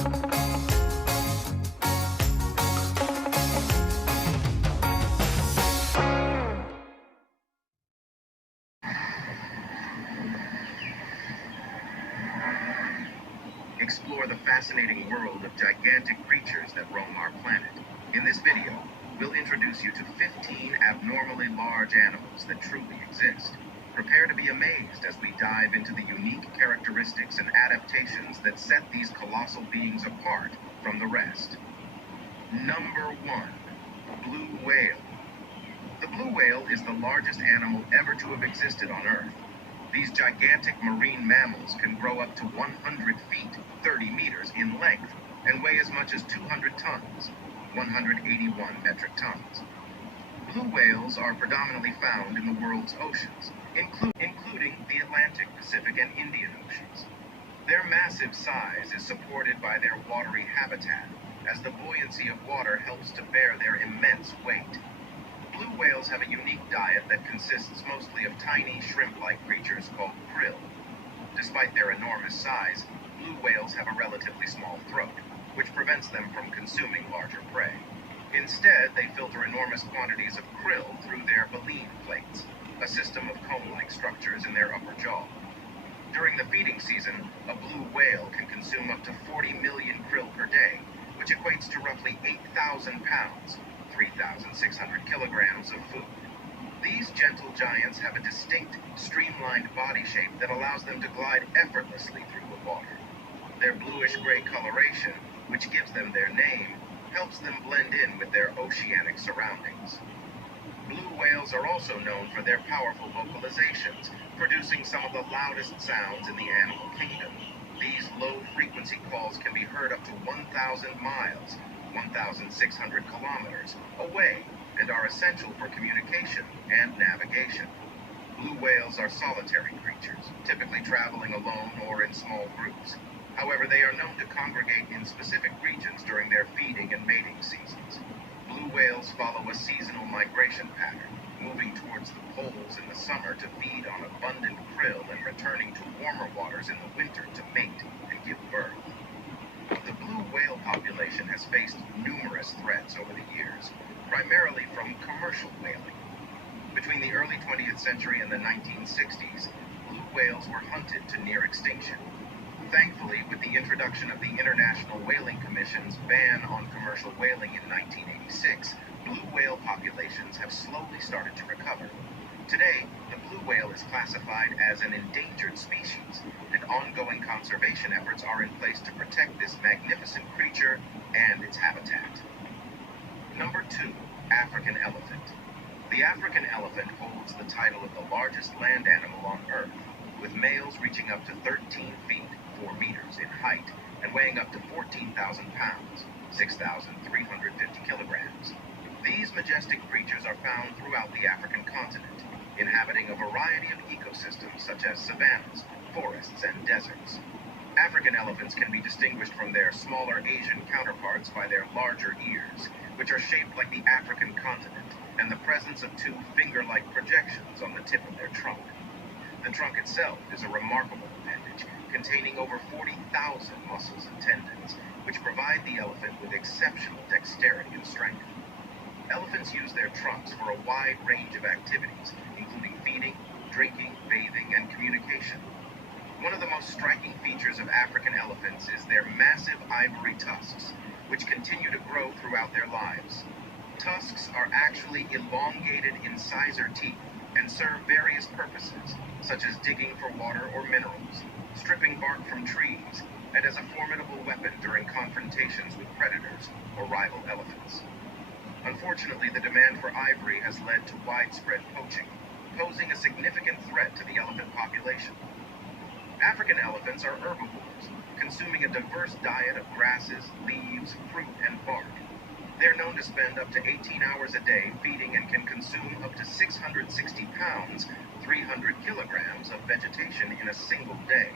Explore the fascinating world of gigantic creatures that roam our planet. In this video, we'll introduce you to 15 abnormally large animals that truly exist. Prepare to be amazed as we dive into the unique characteristics and adaptations that set these colossal beings apart from the rest. Number 1. Blue whale. The blue whale is the largest animal ever to have existed on Earth. These gigantic marine mammals can grow up to 100 feet, 30 meters in length, and weigh as much as 200 tons, 181 metric tons. Blue whales are predominantly found in the world's oceans, including the Atlantic, Pacific, and Indian Oceans. Their massive size is supported by their watery habitat, as the buoyancy of water helps to bear their immense weight. Blue whales have a unique diet that consists mostly of tiny shrimp-like creatures called krill. Despite their enormous size, blue whales have a relatively small throat, which prevents them from consuming larger prey. Instead, they filter enormous quantities of krill through their baleen plates, a system of cone-like structures in their upper jaw. During the feeding season, a blue whale can consume up to 40 million krill per day, which equates to roughly 8,000 pounds, 3,600 kilograms of food. These gentle giants have a distinct, streamlined body shape that allows them to glide effortlessly through the water. Their bluish-gray coloration, which gives them their name, helps them blend in with their oceanic surroundings. Blue whales are also known for their powerful vocalizations, producing some of the loudest sounds in the animal kingdom. These low-frequency calls can be heard up to 1,000 miles, 1,600 kilometers away, and are essential for communication and navigation. Blue whales are solitary creatures, typically traveling alone or in small groups. However, they are known to congregate in specific regions during their feeding and mating seasons. Blue whales follow a seasonal migration pattern, moving towards the poles in the summer to feed on abundant krill and returning to warmer waters in the winter to mate and give birth. The blue whale population has faced numerous threats over the years, primarily from commercial whaling. Between the early 20th century and the 1960s, blue whales were hunted to near extinction. Thankfully, with the introduction of the International Whaling Commission's ban on commercial whaling in 1986, blue whale populations have slowly started to recover. Today, the blue whale is classified as an endangered species, and ongoing conservation efforts are in place to protect this magnificent creature and its habitat. Number 2. African elephant. The African elephant holds the title of the largest land animal on Earth, with males reaching up to 13 feet, 4 meters in height, and weighing up to 14,000 pounds, 6,350 kilograms. These majestic creatures are found throughout the African continent, inhabiting a variety of ecosystems such as savannas, forests, and deserts. African elephants can be distinguished from their smaller Asian counterparts by their larger ears, which are shaped like the African continent, and the presence of two finger-like projections on the tip of their trunk. The trunk itself is a remarkable appendage, containing over 40,000 muscles and tendons, which provide the elephant with exceptional dexterity and strength. Elephants use their trunks for a wide range of activities, including feeding, drinking, bathing, and communication. One of the most striking features of African elephants is their massive ivory tusks, which continue to grow throughout their lives. Tusks are actually elongated incisor teeth and serve various purposes, such as digging for water or minerals, stripping bark from trees, and as a formidable weapon during confrontations with predators or rival elephants. Unfortunately, the demand for ivory has led to widespread poaching, posing a significant threat to the elephant population. African elephants are herbivores, consuming a diverse diet of grasses, leaves, fruit, and bark. They're known to spend up to 18 hours a day feeding and can consume up to 660 pounds, 300 kilograms of vegetation in a single day.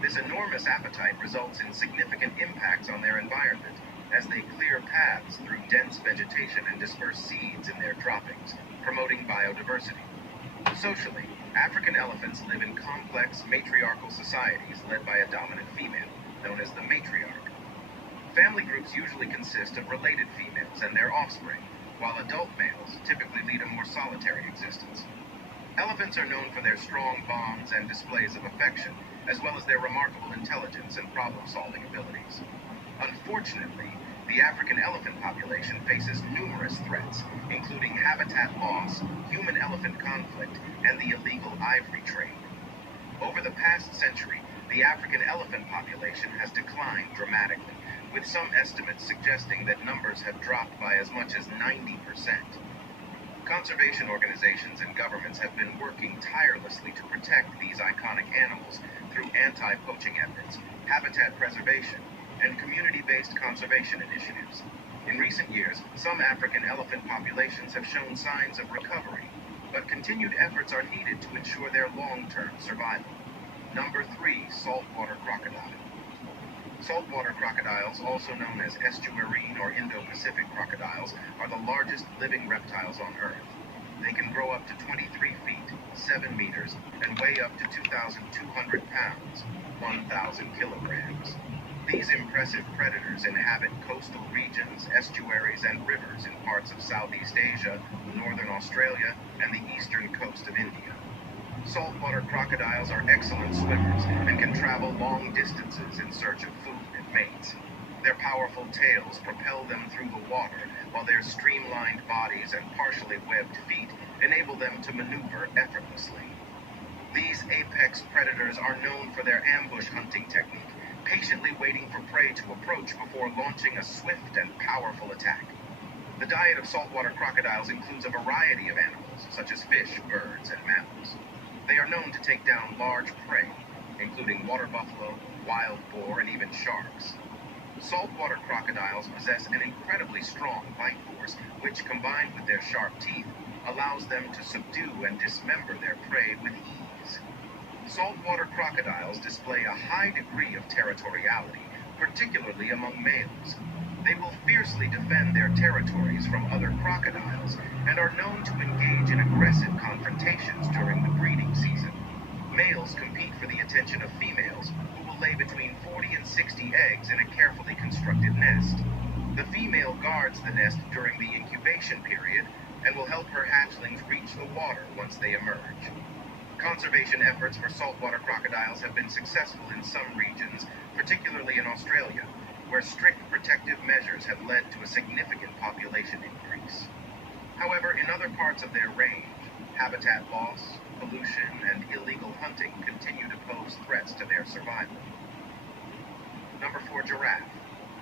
This enormous appetite results in significant impacts on their environment, as they clear paths through dense vegetation and disperse seeds in their droppings, promoting biodiversity. Socially, African elephants live in complex matriarchal societies led by a dominant female, known as the matriarch. Family groups usually consist of related females and their offspring, while adult males typically lead a more solitary existence. Elephants are known for their strong bonds and displays of affection, as well as their remarkable intelligence and problem-solving abilities. Unfortunately, the African elephant population faces numerous threats, including habitat loss, human-elephant conflict, and the illegal ivory trade. Over the past century, the African elephant population has declined dramatically, with some estimates suggesting that numbers have dropped by as much as 90%. Conservation organizations and governments have been working tirelessly to protect these iconic animals through anti-poaching efforts, habitat preservation, and community-based conservation initiatives. In recent years, some African elephant populations have shown signs of recovery, but continued efforts are needed to ensure their long-term survival. Number 3, saltwater crocodile. Saltwater crocodiles, also known as estuarine or Indo-Pacific crocodiles, are the largest living reptiles on Earth. They can grow up to 23 feet, 7 meters, and weigh up to 2,200 pounds, 1,000 kilograms. These impressive predators inhabit coastal regions, estuaries, and rivers in parts of Southeast Asia, northern Australia, and the eastern coast of India. Saltwater crocodiles are excellent swimmers and can travel long distances in search of food and mates. Their powerful tails propel them through the water, while their streamlined bodies and partially webbed feet enable them to maneuver effortlessly. These apex predators are known for their ambush hunting technique, patiently waiting for prey to approach before launching a swift and powerful attack. The diet of saltwater crocodiles includes a variety of animals, such as fish, birds, and mammals. They are known to take down large prey, including water buffalo, wild boar, and even sharks. Saltwater crocodiles possess an incredibly strong bite force, which, combined with their sharp teeth, allows them to subdue and dismember their prey with ease. Saltwater crocodiles display a high degree of territoriality, particularly among males. They will fiercely defend their territories from other crocodiles and are known to engage in aggressive confrontations during the breeding season. Males compete for the attention of females, who will lay between 40 and 60 eggs in a carefully constructed nest. The female guards the nest during the incubation period and will help her hatchlings reach the water once they emerge. Conservation efforts for saltwater crocodiles have been successful in some regions, particularly in Australia, where strict protective measures have led to a significant population increase. However, in other parts of their range, habitat loss, pollution, and illegal hunting continue to pose threats to their survival. Number 4, giraffe.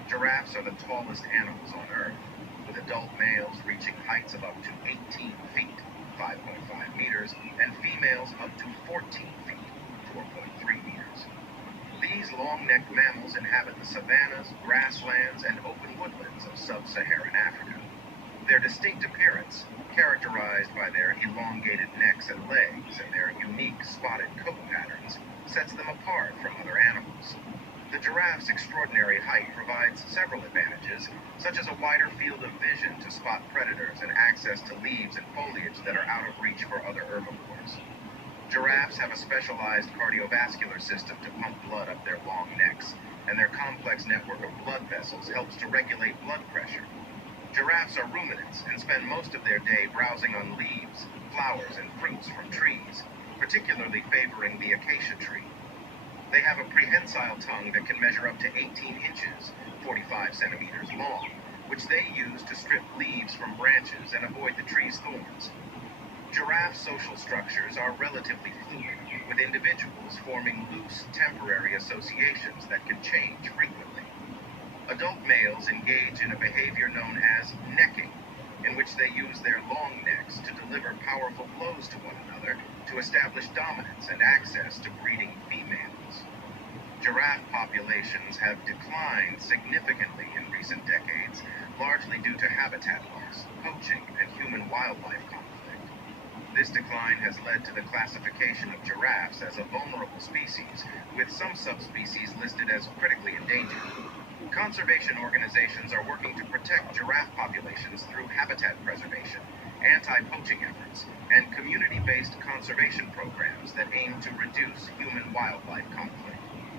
Giraffes are the tallest animals on Earth, with adult males reaching heights of up to 18 feet, 5.5 meters, and females up to 14 feet, 4.3 meters. These long-necked mammals inhabit the savannas, grasslands, and open woodlands of sub-Saharan Africa. Their distinct appearance, characterized by their elongated necks and legs and their unique spotted coat patterns, sets them apart from other animals. The giraffe's extraordinary height provides several advantages, such as a wider field of vision to spot predators and access to leaves and foliage that are out of reach for other herbivores. Giraffes have a specialized cardiovascular system to pump blood up their long necks, and their complex network of blood vessels helps to regulate blood pressure. Giraffes are ruminants and spend most of their day browsing on leaves, flowers, and fruits from trees, particularly favoring the acacia tree. They have a prehensile tongue that can measure up to 18 inches, 45 centimeters long, which they use to strip leaves from branches and avoid the tree's thorns. Giraffe social structures are relatively fluid, with individuals forming loose, temporary associations that can change frequently. Adult males engage in a behavior known as necking, in which they use their long necks to deliver powerful blows to one another to establish dominance and access to breeding females. Giraffe populations have declined significantly in recent decades, largely due to habitat loss, poaching, and human-wildlife conflict. This decline has led to the classification of giraffes as a vulnerable species, with some subspecies listed as critically endangered. Conservation organizations are working to protect giraffe populations through habitat preservation, anti-poaching efforts, and community-based conservation programs that aim to reduce human-wildlife conflict.